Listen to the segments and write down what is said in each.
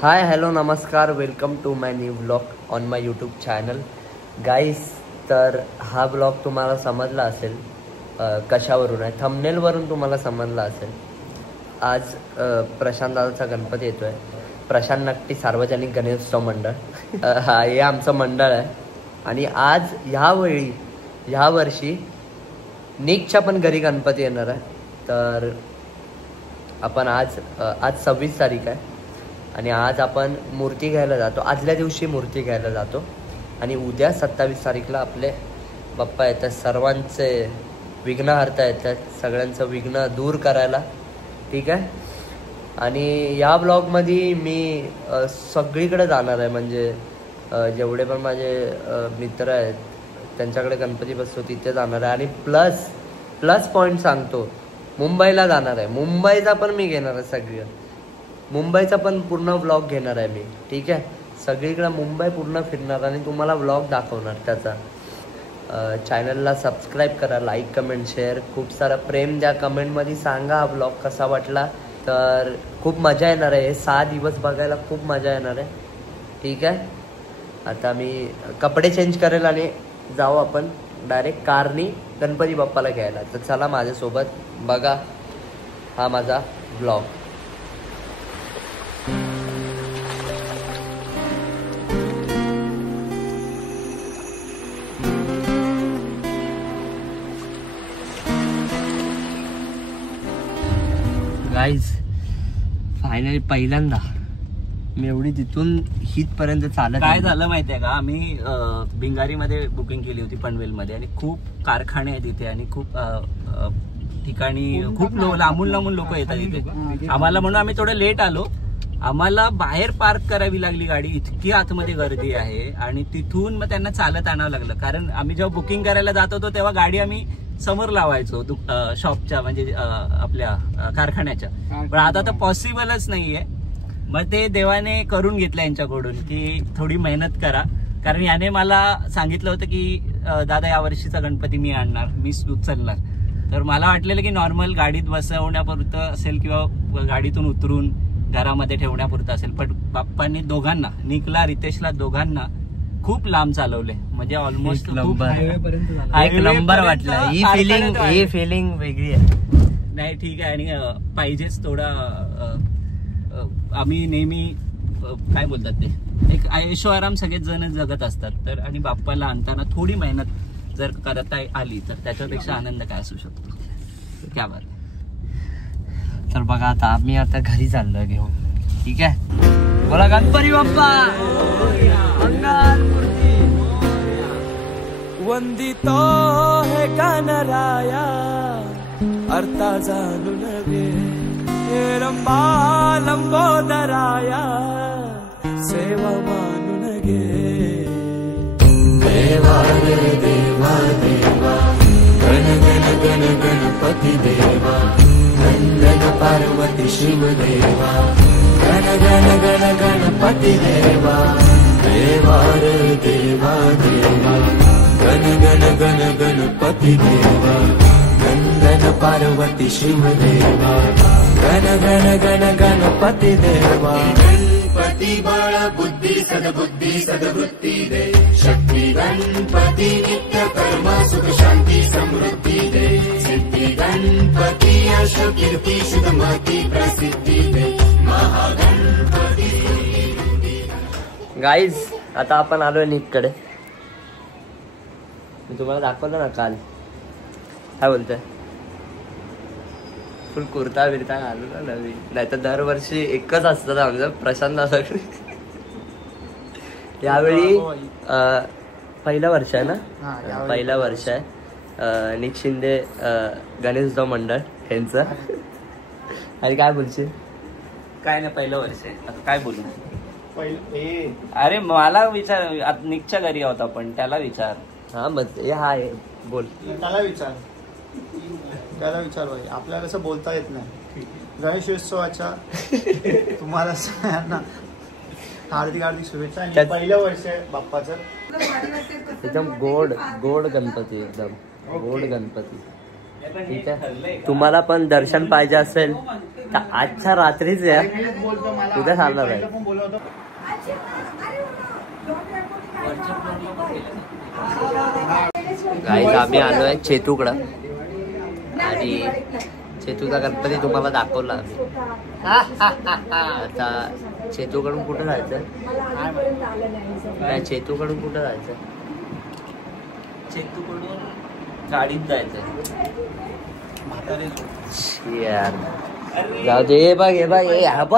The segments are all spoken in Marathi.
हाय हॅलो नमस्कार, welcome to my new blog on my YouTube channel guys. तर हा ब्लॉग तुम्हाला समजला असेल कशावरून आहे, थंबनेलवरून तुम्हाला समजला असेल. आज प्रशांत दादाचा गणपती येतोय. प्रशांत नक्टी सार्वजनिक गणेशोत्सव मंडळ हा हे आमचं मंडळ आहे. आणि आज ह्या वर्षी निकच्या पण घरी गणपती येणार आहे. तर आपण आज 26 तारीख आहे आणि आज आपण मूर्ती घ्यायला जातो. आदल्या दिवशी मूर्ती घ्यायला जातो आणि उद्या 27 तारीखला आपले बाप्पा येतात. सर्वांचे विघ्नहर्ता येतात, सगळ्यांचं विघ्न दूर करायला. ठीक आहे. आणि या ब्लॉगमध्ये मी सगळीकडे जाणार आहे. म्हणजे जेवढे पण माझे मित्र आहेत त्यांच्याकडे गणपती बसतो तिथे जाणार आहे. आणि प्लस पॉईंट सांगतो, मुंबईला जाणार आहे. मुंबईचा पण मी घेणार आहे, सगळं मुंबईचा पण पूर्ण व्लॉग घेणार आहे मी. ठीक आहे. सगळीकडे मुंबई पूर्ण फिरणार आणि तुम्हाला व्लॉग दाखवणार त्याचा. चॅनलला सबस्क्राईब करा, लाईक कमेंट शेअर, खूप सारं प्रेम द्या. कमेंटमध्ये सांगा हा व्लॉग कसा वाटला. तर खूप मजा येणार आहे. हे 6 दिवस बघायला खूप मजा येणार आहे. ठीक आहे. आता मी कपडे चेंज करेल आणि जाऊ आपण डायरेक्ट कारनी गणपती बाप्पाला घ्यायला. तर चला माझ्यासोबत बघा हा माझा व्लॉग. गाईज फायनली पहिल्यांदा मी एवढी तिथून हितपर्यंत चालत. काय झालं माहितीये का, आम्ही भिंगारीमध्ये बुकिंग केली होती पनवेलमध्ये आणि खूप कारखाने आहेत तिथे आणि खूप ठिकाणी खूप लांबून लोक येतात तिथे. आम्हाला म्हणून आम्ही थोडं लेट आलो. आम्हाला बाहेर पार्क करावी लागली गाडी, इतकी आतमध्ये गर्दी आहे. आणि तिथून मग त्यांना चालत आणावं लागलं, कारण आम्ही जेव्हा बुकिंग करायला जात होतो तेव्हा गाडी आम्ही समोर लावायचो शॉपच्या, म्हणजे आपल्या कारखान्याच्या. पण आता तर पॉसिबलच नाहीये. मग ते देवाने करून घेतलं यांच्याकडून की थोडी मेहनत करा, कारण याने मला सांगितलं होतं की दादा या वर्षीचा गणपती मी आणणार, मीच उचलणार. तर मला वाटलेलं की नॉर्मल गाडीत बसवण्यापुरतं असेल किंवा गाडीतून उतरून घरामध्ये ठेवण्यापुरतं असेल. पण बाप्पांनी दोघांना, निकला रितेशला दोघांना खूप लांब चालवले. म्हणजे ऑलमोस्ट एक नंबर वाटला. ही फिलिंग वेगळी आहे. नाही ठीक आहे. आणि पाहिजेच थोडा. आम्ही नेहमी काय बोलतात ते एक ऐशोआराम सगळेच जण जगत असतात. तर आणि बाप्पाला आणताना थोडी मेहनत जर करता आली तर त्याच्यापेक्षा आनंद काय असू शकतो. क्या बात. तर बघा आता आम्ही आता घरी चाललोय घेऊन. ठीक आहे. बोला गणपती बाप्पा मंगल मूर्ती. वंदितो है गणराया अर्था जाणून घे, रंबा लंबोदराया सेवा मानून घे. देवा रे देवा देवा गण गण गण गणपती देवा, नंदन पार्वती शिव देवा, गण गण गण गणपती देवा. देवा रे देवा देवा गण गण गण गणपती देवा, नंदन पार्वती शिव देवा, गण गण गण गणपती देवा. गणपती बळ बुद्धी सद्बुद्धी सद्वृत्ती दे, शक्ती गणपती नित्य कर्म सुख शांती समृद्धी दे, सिद्धी गणपती यश कीर्ती शुद्धमती प्रसिद्धी दे, महागणपती. गाईज आता आपण आलोय निककडे. मी तुम्हाला दाखवलं ना काल. काय बोलतोय, फुल कुर्ता बिरता घालू ना नवीन. नाही तर दरवर्षी एकच असतं आमचं प्रशांत दादाकडे. यावेळी पहिलं वर्ष आहे ना, पहिलं वर्ष आहे निक शिंदे गणेशोत्सव मंडळ यांचं. आणि काय बोलशील? काय नाही, पहिलं वर्ष आहे. आता काय बोलू. अरे मला विचार, निकच्या घरी आहोत आपण, त्याला विचार. हा मग हा बोल. त्याला विचार भाई, आपल्याला कसं बोलता येत नाही. गणेशोत्सवाच्या तुम्हाला सगळ्यांना हार्दिक शुभेच्छा. पहिलं वर्ष आहे बाप्पाचं. एकदम गोड गणपती, एकदम गोड गणपती. ठीक आहे. तुम्हाला पण दर्शन पाहिजे असेल तर आजच्या रात्रीच या, उद्या चालणार आहे. गाईज आम्ही आलोय चेतूकडं आणि चेतूचा गणपती तुम्हाला दाखवला आम्ही. आता चेतूकडून कुठं जायचं? नाही, चेतूकडून कुठं जायचं? चेतूकडून गाडीत जायचं. यार जाऊ दे. हे बघ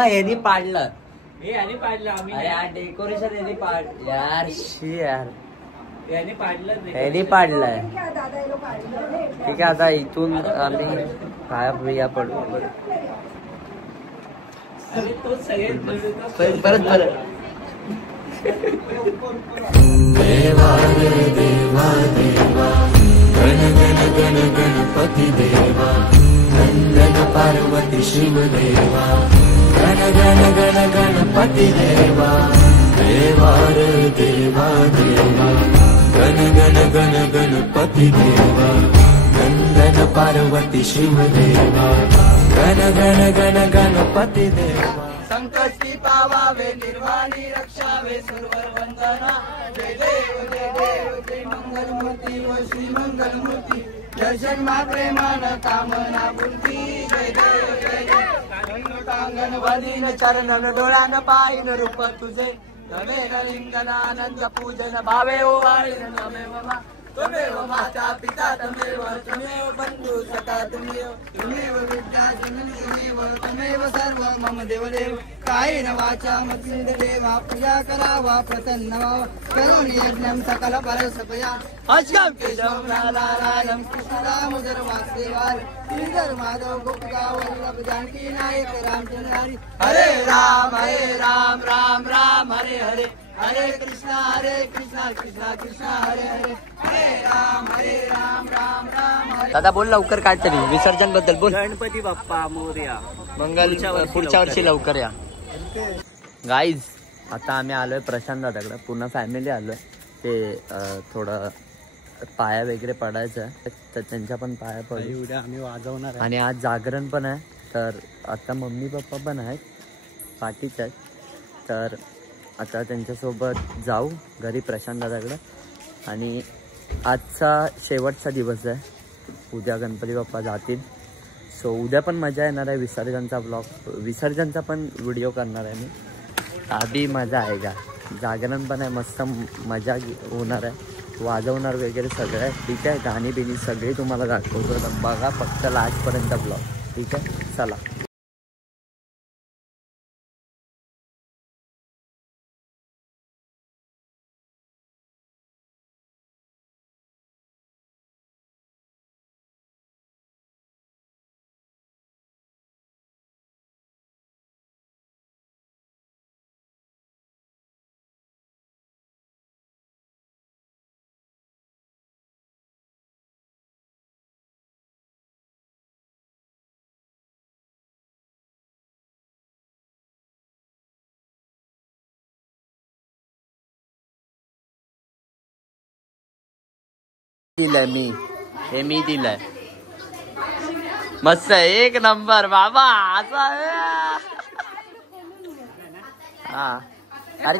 यांनी पाडलं. डेकोरेशन यांनी पाडलं यार. यांनी पाडलंय. ठीक आहे, आता इथून आम्ही पाया पडू. परत देवा रे देवा देवा गण गण गण गणपती देवा नंदन पार्वती शिव देवा गण गण गण गणपती देवा. देवा रे देवा देवा गण गण गण गणपती देवा नंदन पार्वती शिव देवा गण गण गण गणपती देवा. संकष्टी पावावे निर्वाणी रक्षावे सुरवर वंदना. जय देव जय देव जय मंगलमूर्ती व श्री मंगलमूर्ती दर्शन मात्रे मान कामना पूर्ती. जय देव जय देव अंगण वदीन चरणन डोळ्यान पाहिन रूप तुझे नवेन लिंगनानंद पूजन भावे ओवाळीन नमे ममा. त्वमेव माता पिता त्वमेव बंधु सखा त्वमेव विद्या जननी त्वमेव सर्व मम देवदेव. कायेन वाचा मत्सिंधदेवा पूजा करावा प्रसन्न व्हावा करुणी यज्ञं सकल परसपया. अश्कं केशवं नारायणं कृष्ण दामोदर वासुदेवाय श्रीधर माधव गोपिका वल्लभ जानकी नायक रामचंद्र हरी. हरे राम राम राम हरे हरे हरे कृष्णा कृष्णा कृष्णा हरे हरे हरे राम राम हरे. दादा बोल लवकर काढतरी विसर्जन बद्दल बोल. गणपती बाप्पा मोरया. मंगल पुढच्या वर्षी लवकर या. गाईज आता आम्ही आलोय प्रशांत दादाकडे. पूर्ण फॅमिली आलोय. ते थोडं पाया वगैरे पडायचं आहे तर त्यांच्या पण पाया पडू. उद्या आम्ही वाजवणार आहे आणि आज जागरण पण आहे. तर आता मम्मी पप्पा पण आहेत, पाठीच आहेत. तर आता त्यांच्यासोबत जाऊ घरी प्रशांत दादाकडे. आणि आजचा शेवटचा दिवस आहे. उद्या गणपती बाप्पा जातील. सो उद्या पण मजा येणार आहे. विसर्जनचा ब्लॉग, विसर्जनचा पण व्हिडिओ करणार आहे मी. अभी मजा आहे का. जागरण पण आहे, मस्त मजा होणार आहे. वाजवणार वगैरे सगळं आहे. ठीक आहे, गाणी बिणी सगळी तुम्हाला दाखवतो. तर बघा फक्त लास्टपर्यंत ब्लॉग. ठीक आहे, चला. दिलंय मी दिलंय. मस्त एक नंबर बाबा. असा हा अरे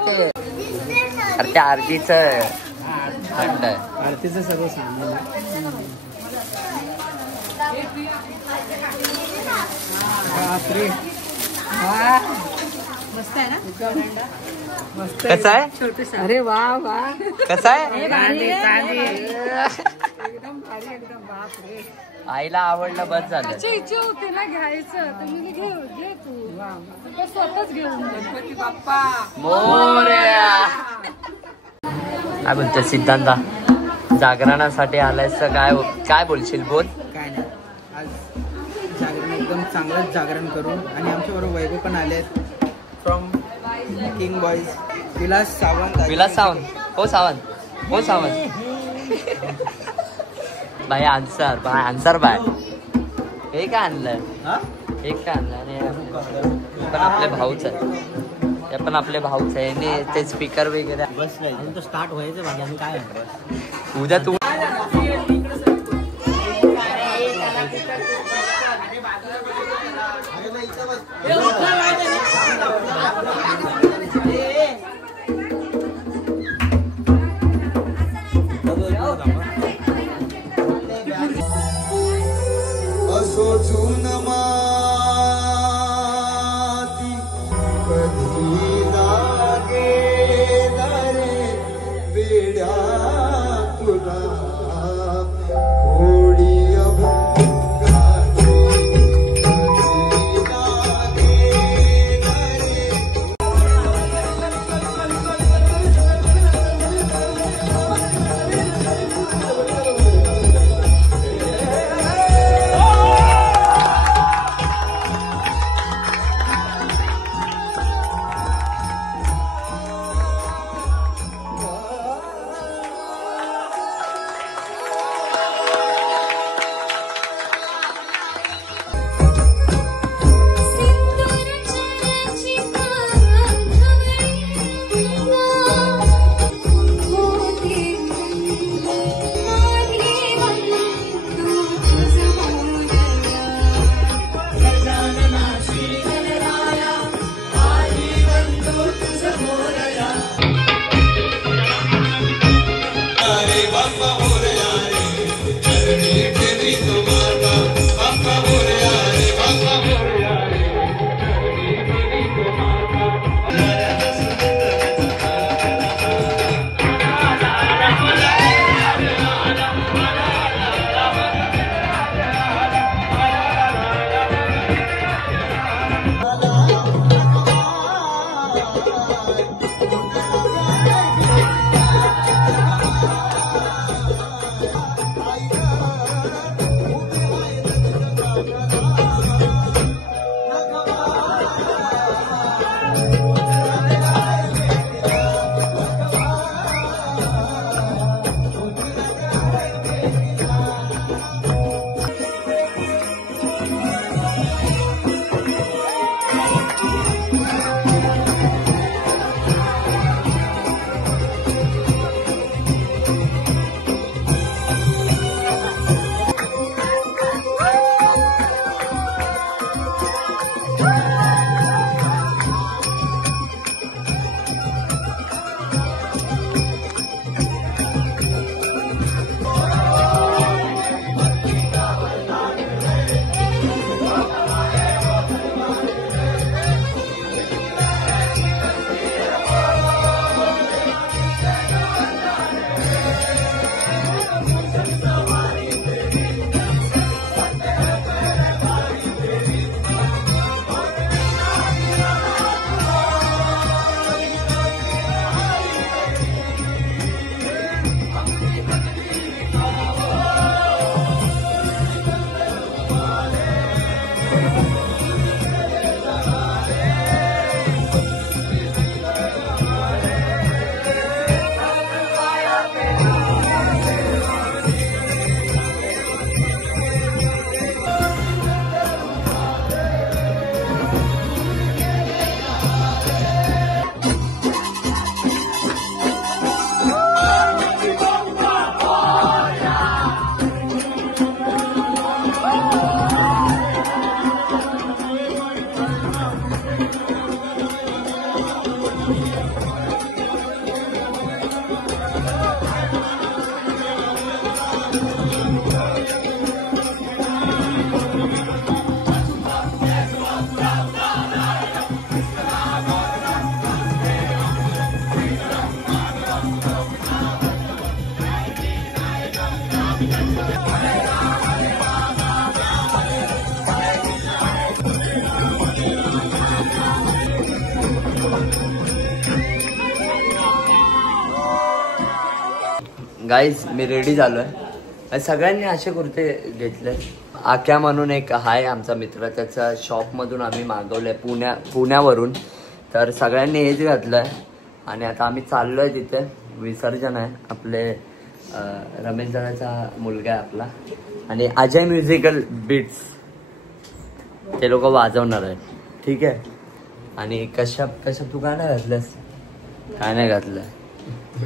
ते आरतीच खंड आहे. आरतीचं सगळं सामान कसं आहे? अरे वा वा कसं आहे? एकदम भारी एकदम. बापरे, आईला आवडलं बस झालं. इच्छा होते ना घ्यायचं तर मी घे तू स्वतःच घेऊन. गणपती बाप्पा मोरया. काय बोलतो सिद्धांता? जागरणासाठी आलायस काय बोलशील? बोल. काय नाही, आज जागरण एकदम चांगलंच जागरण करू. आणि आमच्या बरोबर वैभव पण आले from king boys. Vilas Sawant. हो सावंत. भाई आन्सर बाय. हे काय आणलंय? एक काय आणलं? आणि पण आपले भाऊच आहे. हे पण आपले भाऊच आहे. ते स्पीकर वगैरे बसलाय तो स्टार्ट व्हायचं बाकी काय. उद्या तू असो चून माती कधी लागे रे वेड्या तुला कोडी अभंगाचे कधी लागे रे गाईज मी रेडी झालो आहे. सगळ्यांनी असे कुर्ते घेतले. आक्या म्हणून एक हाय आमचा मित्र, त्याचा शॉपमधून आम्ही मागवलं आहे पुण्यावरून. तर सगळ्यांनी हेच घातलं आहे आणि आता आम्ही चाललो आहे तिथे. विसर्जन आहे. आपले रमेश दादाचा मुलगा आहे आपला आणि अजय म्युझिकल बीट्स ते लोक वाजवणार आहेत. ठीक आहे. आणि कशा तू काय नाही घातलंस? काय नाही घातलं.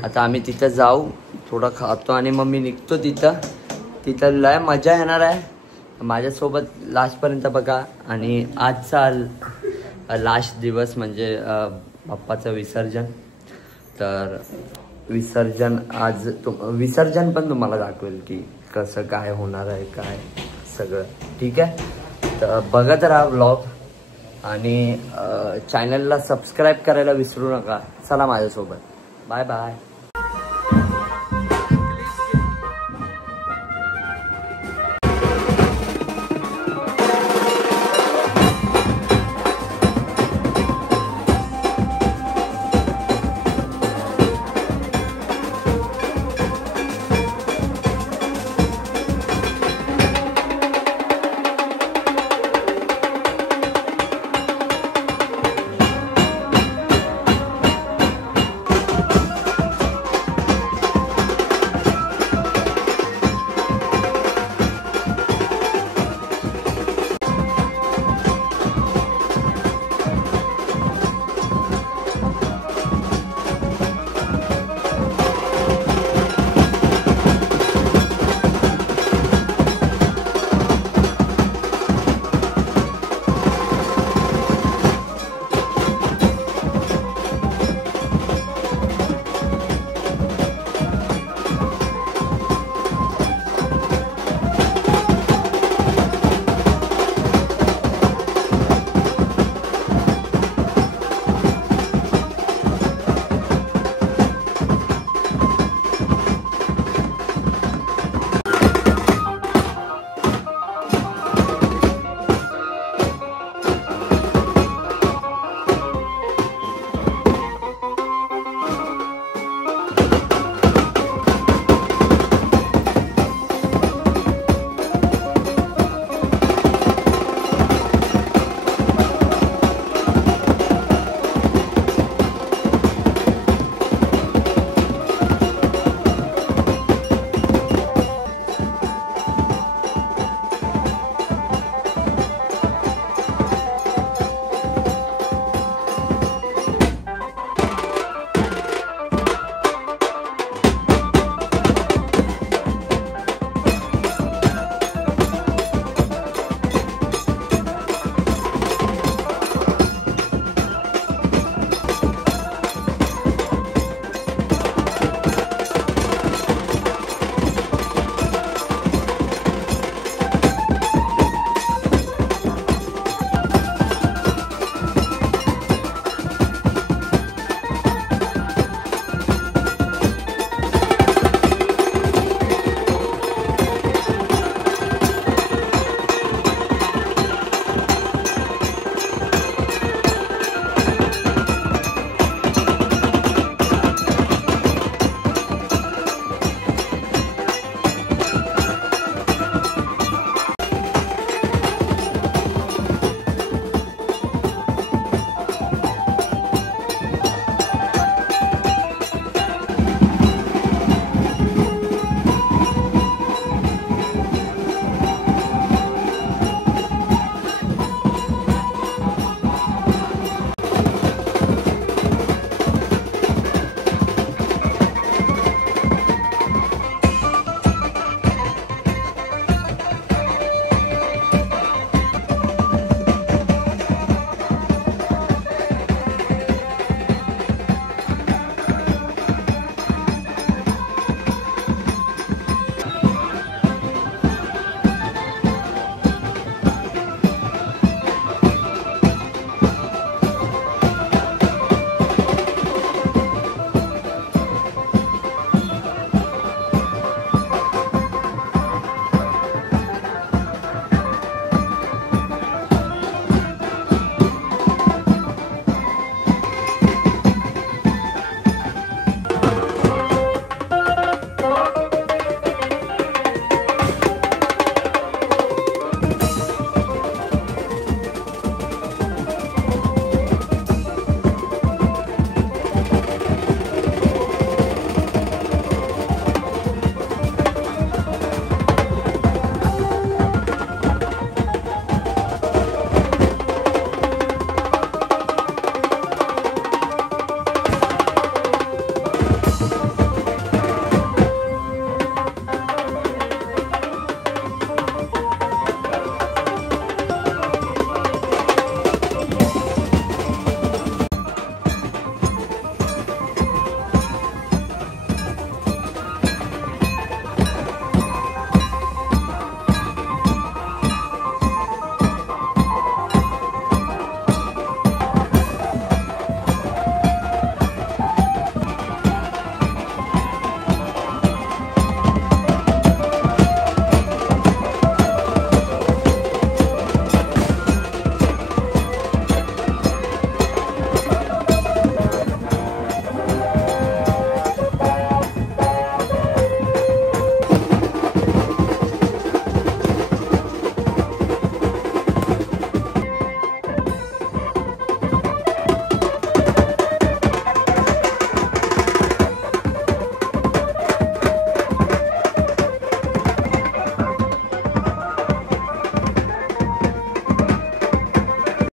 आता आम्ही तिथं जाऊ, थोडं खातो आणि मग मी निघतो. तिथं लय मजा येणार आहे. माझ्यासोबत लास्टपर्यंत बघा. आणि लास्ट दिवस म्हणजे बाप्पाचं विसर्जन. तर विसर्जन आज विसर्जन पण तुम्हाला दाखवेल की कसं काय होणार आहे, काय सगळं. ठीक आहे, तर बघत राहा व्लॉग आणि चॅनलला सबस्क्राईब करायला विसरू नका. चला माझ्यासोबत. Bye bye.